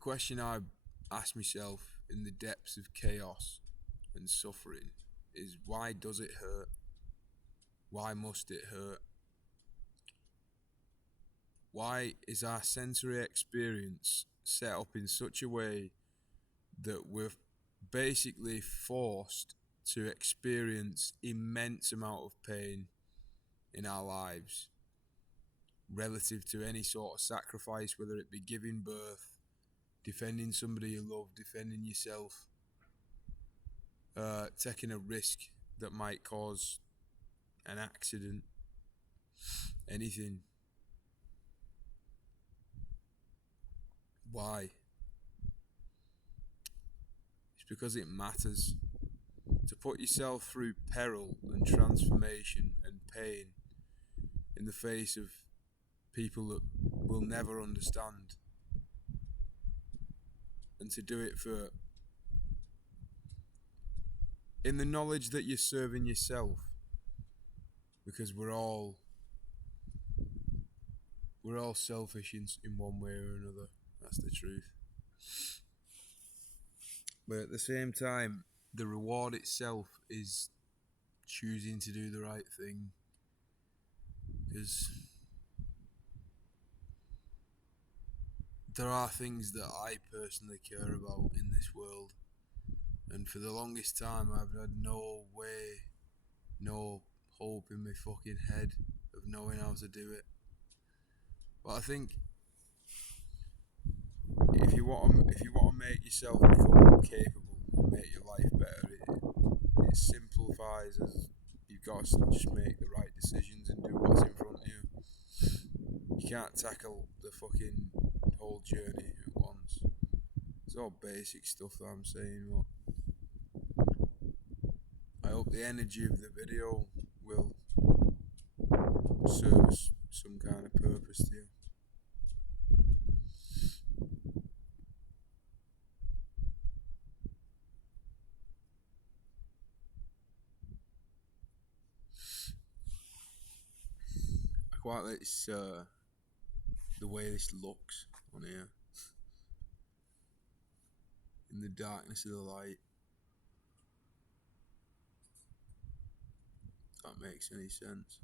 question I ask myself in the depths of chaos and suffering is, why does it hurt? Why must it hurt? Why is our sensory experience set up in such a way that we're basically forced to experience immense amount of pain in our lives relative to any sort of sacrifice, whether it be giving birth, defending somebody you love, defending yourself, taking a risk that might cause an accident, anything. Why? It's because it matters. To put yourself through peril and transformation and pain in the face of people that will never understand, and to do it in the knowledge that you're serving yourself, because we're all selfish in one way or another. That's the truth. But at the same time, the reward itself is choosing to do the right thing, because there are things that I personally care about in this world, and for the longest time I've had no way, no hope in my fucking head of knowing how to do it. But I think if you want to make yourself become capable and make your life better, it simplifies as you've got to just make the right decisions and do what's in front of you. You can't tackle the fucking whole journey at once. It's all basic stuff that I'm saying, but I hope the energy of the video will serve some kind of purpose to you. I quite like this, the way this looks on here, in the darkness of the light. If that makes any sense.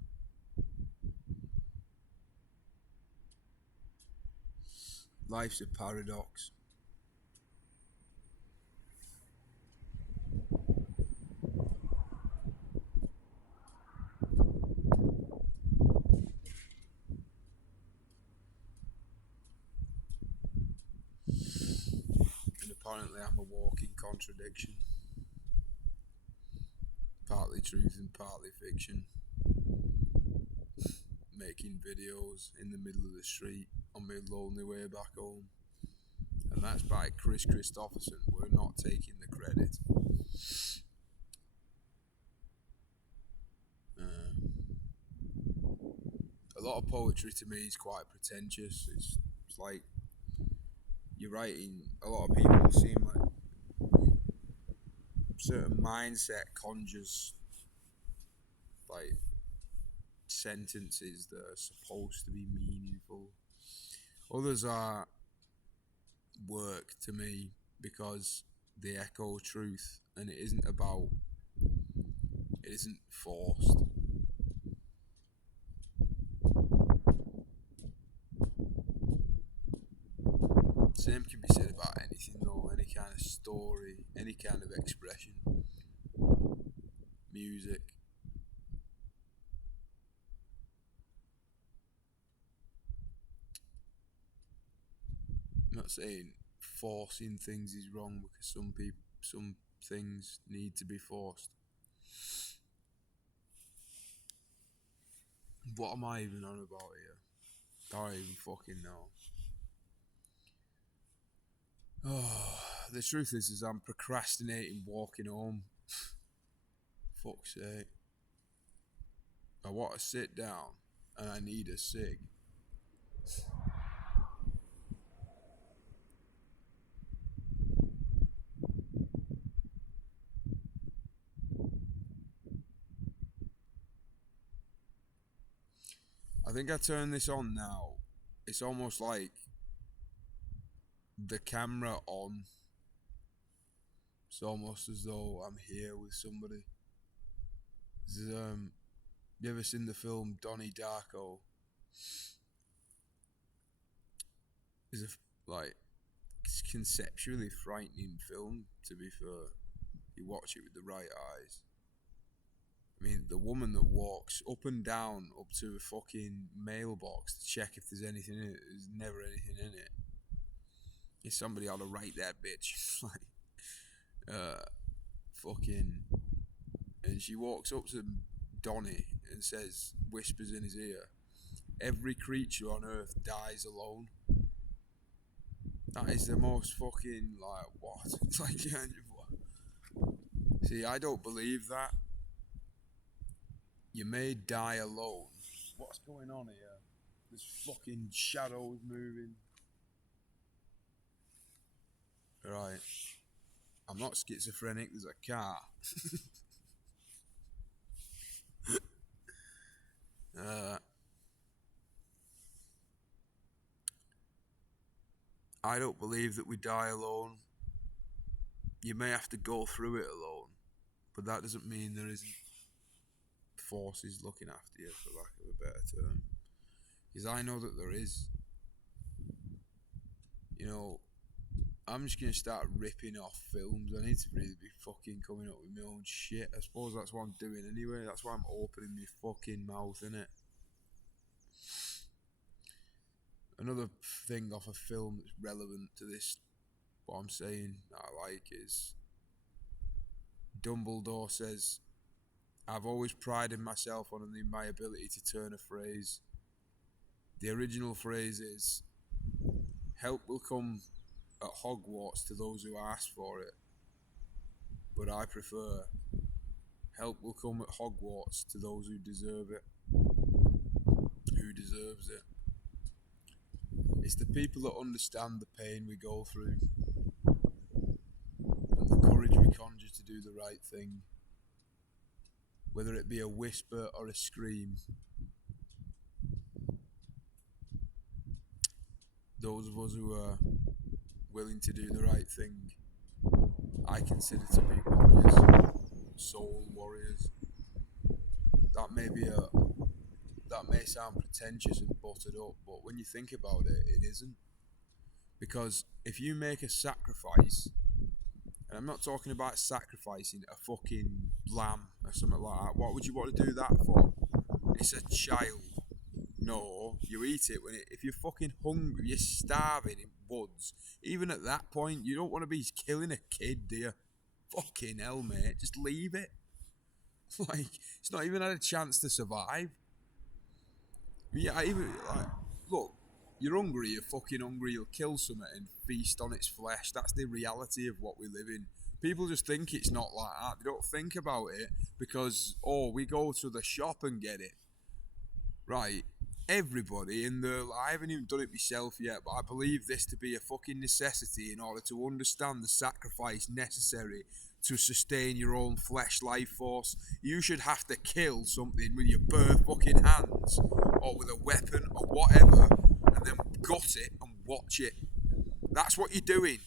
Life's a paradox. And apparently I'm a walking contradiction. Partly truth and partly fiction. Making videos in the middle of the street on my lonely way back home. And that's by Chris Christopherson. We're not taking the credit. A lot of poetry to me is quite pretentious. It's like you're writing, a lot of people seem like certain mindset conjures like sentences that are supposed to be meaningful. Others are work to me because they echo truth, and it isn't forced. Same can be said about anything though, any kind of story, any kind of expression, music. I'm not saying forcing things is wrong, because some things need to be forced. What am I even on about here? I don't even fucking know. Oh, the truth is I'm procrastinating walking home. Fuck's sake. I want to sit down and I need a cig. I think I turn this on now. It's almost like the camera on. It's almost as though I'm here with somebody. You ever seen the film Donnie Darko? It's it's conceptually frightening film. To be fair, you watch it with the right eyes. I mean, the woman that walks up and down up to a fucking mailbox to check if there's anything in it, there's never anything in it. If somebody ought to write that bitch. Fucking. And she walks up to Donnie and whispers in his ear, every creature on earth dies alone. That is the most fucking, what? See, I don't believe that. You may die alone. What's going on here? There's fucking shadows moving. Right. I'm not schizophrenic, there's a car. I don't believe that we die alone. You may have to go through it alone, but that doesn't mean there isn't forces looking after you, for lack of a better term. Because I know that there is. You know, I'm just going to start ripping off films. I need to really be fucking coming up with my own shit. I suppose that's what I'm doing anyway. That's why I'm opening my fucking mouth, innit? Another thing off a film that's relevant to this, what I'm saying, that I like, is Dumbledore says, I've always prided myself on my ability to turn a phrase. The original phrase is, help will come at Hogwarts to those who ask for it, but I prefer, help will come at Hogwarts to those who deserve it. Who deserves it? It's the people that understand the pain we go through and the courage we conjure to do the right thing, whether it be a whisper or a scream. Those of us who are willing to do the right thing, I consider to be warriors, soul warriors. That may sound pretentious and buttered up, but when you think about it, it isn't. Because if you make a sacrifice, and I'm not talking about sacrificing a fucking lamb or something like that, what would you want to do that for? It's a child. No, you eat it if you're fucking hungry, you're starving in woods. Even at that point, you don't want to be killing a kid, do you? Fucking hell, mate, just leave it. It's not even had a chance to survive. Yeah, look, you're hungry, you're fucking hungry, you'll kill something and feast on its flesh. That's the reality of what we live in. People just think it's not like that. They don't think about it because, we go to the shop and get it. Right, everybody in I haven't even done it myself yet, but I believe this to be a fucking necessity in order to understand the sacrifice necessary to sustain your own flesh life force. You should have to kill something with your bare fucking hands or with a weapon or whatever and then gut it and watch it. That's what you're doing.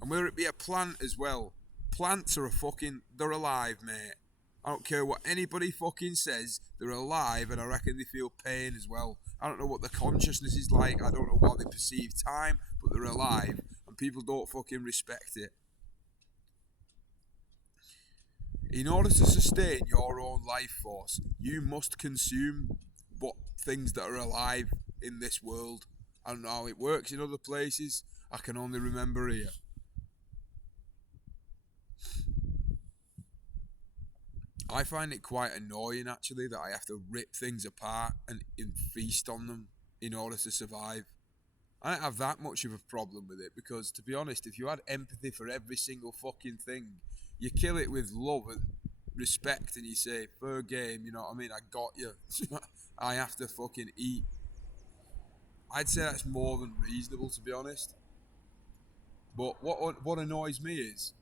And whether it be a plant as well, plants are they're alive, mate. I don't care what anybody fucking says, they're alive and I reckon they feel pain as well. I don't know what the consciousness is like, I don't know what they perceive time, but they're alive and people don't fucking respect it. In order to sustain your own life force, you must consume things that are alive in this world. I don't know how it works in other places, I can only remember here. I find it quite annoying actually that I have to rip things apart and feast on them in order to survive. I don't have that much of a problem with it because, to be honest, if you had empathy for every single fucking thing, you kill it with love and respect and you say, fair game, you know what I mean, I got you. I have to fucking eat. I'd say that's more than reasonable, to be honest. But what annoys me is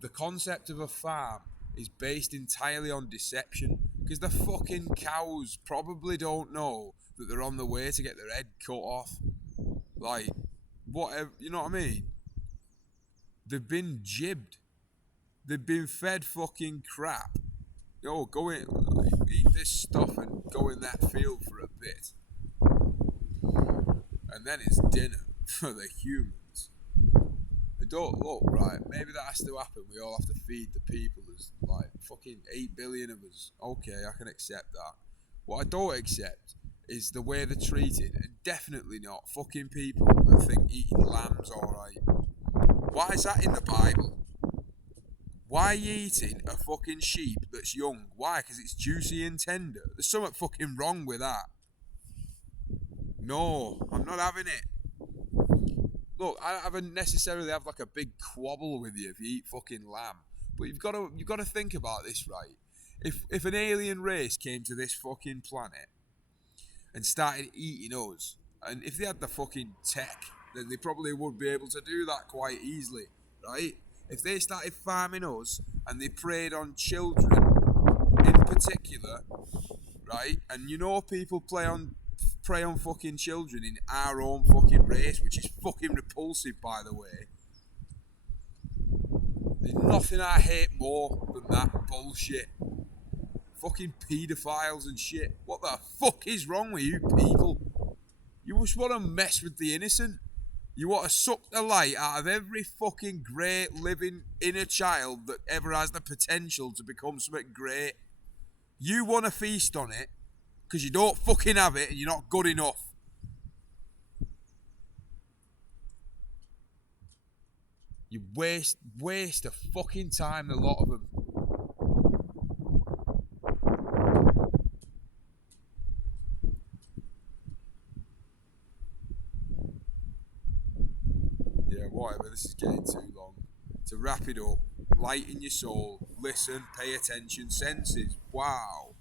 the concept of a farm is based entirely on deception because the fucking cows probably don't know that they're on the way to get their head cut off. whatever, you know what I mean? They've been jibbed. They've been fed fucking crap. Yo, go in, eat this stuff and go in that field for a bit. And then it's dinner for the humans. They don't look right. Maybe that has to happen. We all have to feed the people. There's like fucking 8 billion of us. Okay, I can accept that. What I don't accept is the way they're treated, and definitely not fucking people that think eating lamb's alright. Why is that in the Bible? Why are you eating a fucking sheep that's young? Why? Because it's juicy and tender. There's something fucking wrong with that. No, I'm not having it. Look, I haven't necessarily have like a big quabble with you if you eat fucking lamb, but you've got to think about this, right? If an alien race came to this fucking planet and started eating us, and if they had the fucking tech, then they probably would be able to do that quite easily, right? If they started farming us and they preyed on children in particular, right? And you know people prey on fucking children in our own fucking race, which is fucking repulsive, by the way. There's nothing I hate more than that bullshit. Fucking paedophiles and shit. What the fuck is wrong with you people? You just want to mess with the innocent. You want to suck the light out of every fucking great living inner child that ever has the potential to become something great. You want to feast on it because you don't fucking have it and you're not good enough. You waste a fucking time, a lot of them. Yeah, whatever, this is getting too long. To wrap it up, light in your soul, listen, pay attention, senses, wow.